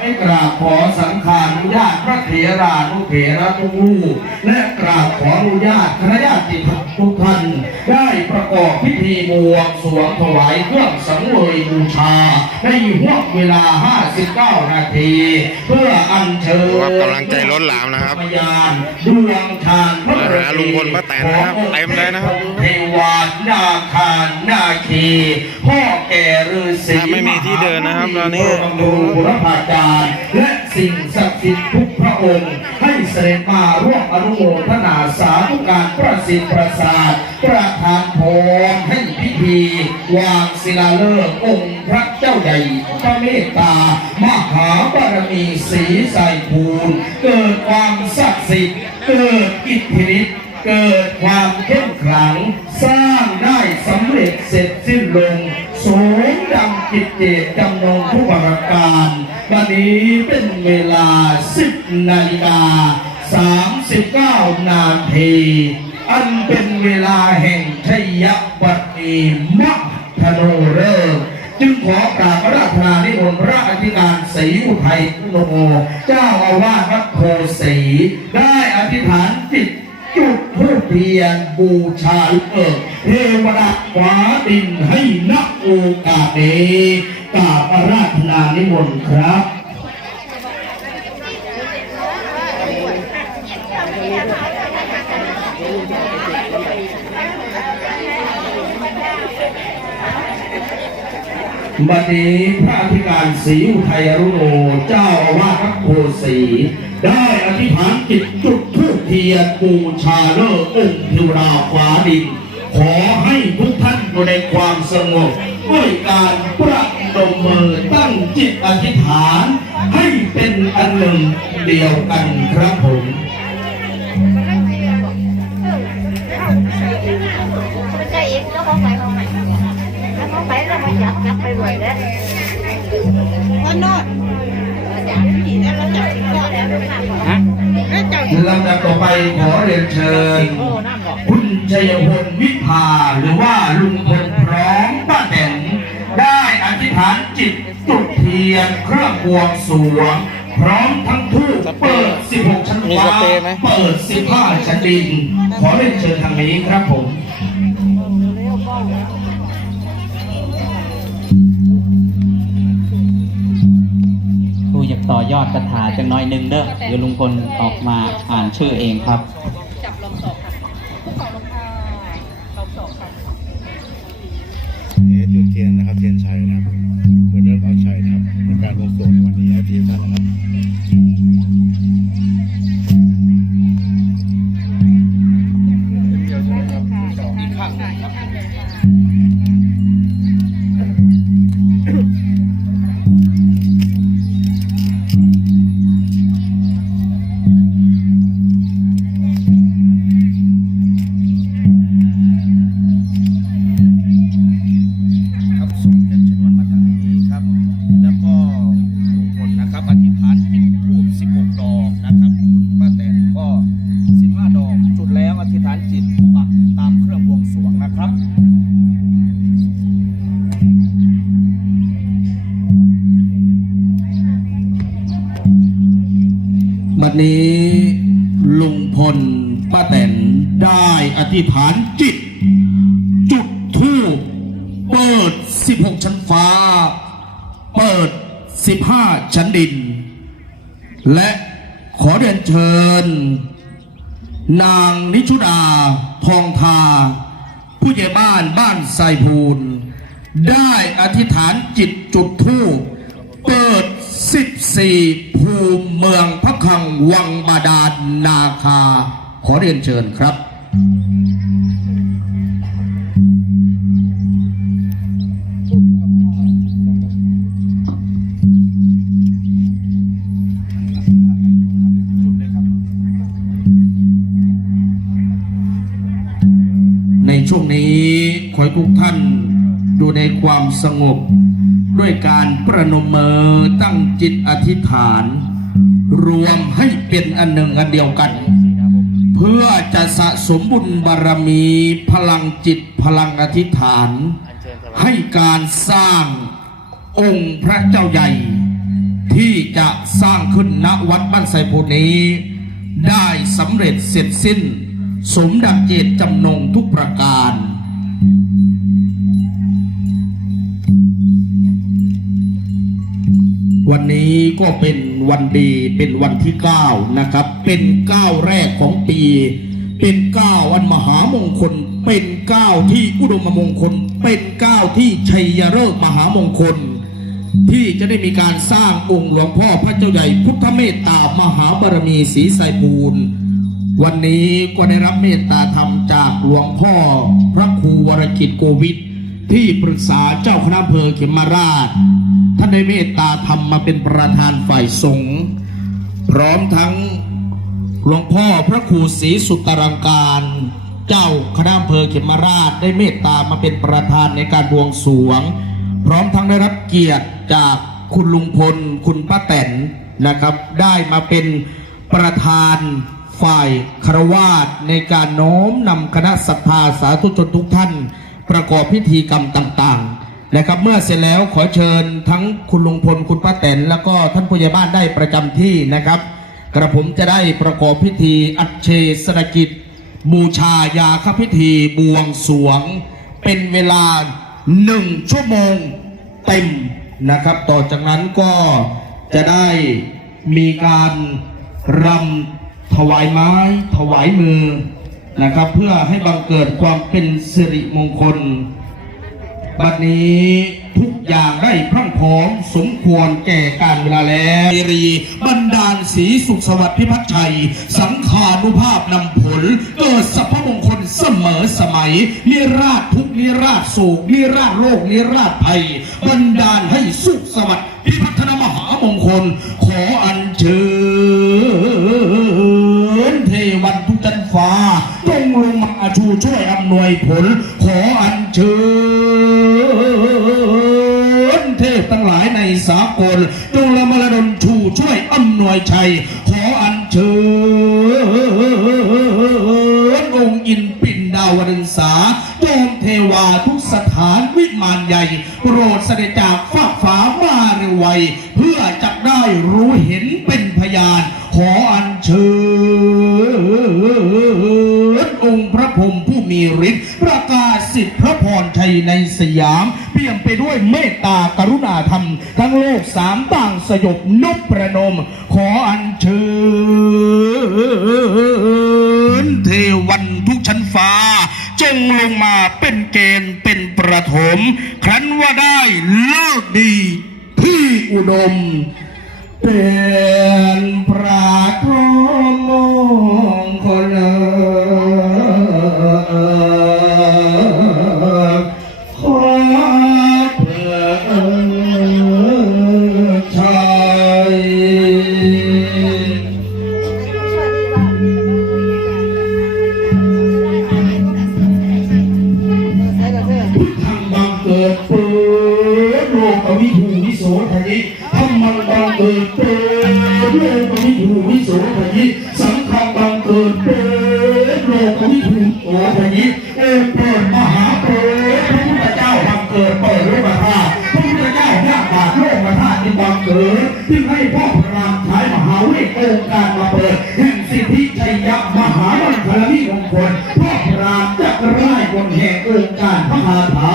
ได้กราบขอสังฆานุญาตพระเถรานุเถระทุกรูปและกราบขออนุญาตคณะญาติทุกท่านได้ประกอบพิธีบวงสรวงถวายเครื่องสังเวยบูชาในห่วงเวลา 59 นาที เพื่ออัญเชิญว่ากำลังใจล้นหลามนะครับพยานดวงชาญพระบรมาหาลุงพลป้าแตนนะครับเต็มเลยนะครับเทวานาคานาคีพ่อแก่ฤาษีถ้าไม่มีที่เดินนะครับตอนนี้ดูบุรพาจารย์และสิ่งศักดิ์สิทธิ์ทุกพระองค์ ให้เสด็จมาร่วมอนุโมทนาสาธุการประสิทธิ์ประสาทประทานพรให้พิธี วางศิลาฤกษ์องค์พระเจ้าใหญ่พระเมตตามหาบารมีสีใสภูลเกิดความศักดิ์สิทธิ์เกิดอิทธิฤทธิ์ เกิดความเข้มขลัง สร้างได้สำเร็จเสร็จสิ้นลงสมดังกิจเจตจำนงทุกประการวันนี้เป็นเวลา 10นาฬิกา39 นาทีอันเป็นเวลาแห่งชัยบัตรีมัคธโนเริกจึงขอกราบพระราชนานิมนต์พระอธิการศรีอุทัยคุโนเจ้าอาวาสวัดโพศรีได้อธิษฐานจิต จุดธูปเทียนบูชาลูกเอิกเทวดาฟ้าดินให้นักโอกาสนี้กราบอราธนานิมนต์ครับ บัดนี้พระอธิการศรีอุทัยรุโนเจ้าอาวาสวัดโพสีได้อธิษฐานจิตจุดธูปเทียนบูชาเลิกองค์เทวดาฟ้าดิน ขอให้ทุกท่านอยู่ในความสงบด้วยการประดมมือตั้งจิตอธิษฐาน ให้เป็นอันหนึ่งเดียวกันครับผมใจเองเจ้าของไปของ ไปรวยแล้วพ่อนอดจับผีแล้วเราจับสิงก็แล้วไม่ทำฮะแล้วเจ้าลำดับต่อไปขอเรียนเชิญ คุณชัยพลวิภาหรือว่าลุงพลพร้อมป้าแตนได้อธิษฐานจิตจุดเทียนเครื่องบวงสรวงพร้อมทั้งทูปเปิด 16 ชั้นฟ้าเปรย์ไหมเปิด 15 ชั้นดิน ขอเรียนเชิญทางนี้ครับผม ต่อยอดคาถาจังน้อยหนึงเด้อเดี๋ยวลุงพลออกมาอ่านชื่อเองครับ นี้ลุงพลป้าแตนได้อธิษฐานจิต จุดทูปเปิด 16 ชั้นฟ้า เปิด 15 ชั้นดิน และขอเรียนเชิญ นางนิชุดาทองทา ผู้ใหญ่บ้านบ้านไซพูน ได้อธิษฐานจิตจุดธูปเปิด 14 ภูมิเมือง คังวังบาดาลนาคา ขอเรียนเชิญครับจุดเลยครับในช่วงนี้ขอให้ทุกท่านอยู่ในความสงบ ด้วยการประนมมือตั้งจิตอธิษฐาน รวมให้เป็นอันหนึ่งอันเดียวกัน เพื่อจะสะสมบุญบารมีพลังจิตพลังอธิษฐาน ให้การสร้างองค์พระเจ้าใหญ่ ที่จะสร้างขึ้นณวัดบ้านไทรภูนี้ ได้สำเร็จเสร็จสิ้น สมดังเจตจำนงทุกประการวันนี้ก็เป็น วันดีเป็นวันที่ 9 นะครับ เป็นก้าวแรกของปี เป็นก้าวอันมหามงคล เป็นก้าวที่อุดมมงคล เป็นก้าวที่ชัยฤกษ์มหามงคล ที่จะได้มีการสร้างองค์หลวงพ่อพระเจ้าใหญ่พุทธเมตตามหาบารมีศรีไสยบูรณ์วันนี้ก็ได้รับเมตตาธรรมจากหลวงพ่อพระครูวรกิจโกวิทที่ปรึกษาเจ้าคณะอำเภอเขมราชท่านได้เมตตาธรรมมาเป็นประธานฝ่ายสงฆ์พร้อมทั้งหลวงพ่อพระครูศรีสุตรังการ เจ้าคณะอำเภอเขมราชได้เมตตามาเป็นประธานในการบวงสรวง พร้อมทั้งได้รับเกียรติจากคุณลุงพล คุณป้าแตนนะครับ ได้มาเป็นประธานฝ่ายครวาสในการโน้มนำคณะศรัทธาสาธุชนทุกท่าน ประกอบพิธีกรรมต่าง นะครับเมื่อเสร็จแล้วขอเชิญทั้งคุณลุงพลคุณป้าแตนแล้วก็ท่านผู้ใหญ่บ้านได้ประจำที่นะครับ กระผมจะได้ประกอบพิธีอัญเชสนกิจ บูชายาคพิธีบวงสวง เป็นเวลาหนึ่งชั่วโมงเต็มนะครับ ต่อจากนั้นก็จะได้มีการรำถวายไม้ ถวายมือนะครับ เพื่อให้บังเกิดความเป็นสิริมงคล บัดนี้ทุกอย่างได้พรั่งพร้อมสมควรแก่การเวลาแล้วรีบันดาลสีสุขสวัสดิ์พิพัฒน์ชัย สังขานุภาพนำผล เกิดสัพพมงคลเสมอสมัย นิราชทุกนิราชโศกนิราชโรคนิราชภัยบันดาลให้สุขสวัสดิ์พิพัฒนมหามงคล ขออัญเชิญเทวันทุกจันฟ้าจงลงมาชูช่วยอำนวยผล ขออัญเชิญ สากลจงละมรดลชูช่วยอำนวยชัย ขออัญเชิญองค์อินปินดาวดึงสาโจมเทวาทุกสถานวิมานใหญ่ โปรดเสด็จจากฟ้ากฟ้ามาเร็วไวเพื่อจะได้รู้เห็นเป็นพยาน ขออัญเชิญ ระพรหมผู้มีฤทธิ์ประกาศสิทธิพระพรชัยในสยาม เปี่ยมไปด้วยเมตตากรุณาธรรม ทั้งโลกสามต่างสยบนบประนม ขออัญเชิญเทวันทุกชั้นฟ้า จงลงมาเป็นเกณฑ์เป็นประถม ครั้นว่าได้เลิกดีที่อุดม เป็นพระทมงคล ขาตุที่บังเกิดที่ให้พ่อพระรามใช้มหาเวทองค์การมาเปิดแห่งสิทธิชัยยะมหาวันคลมิมงคลพ่อพระรามจะไร้บนแห่งองค์การพระคาถา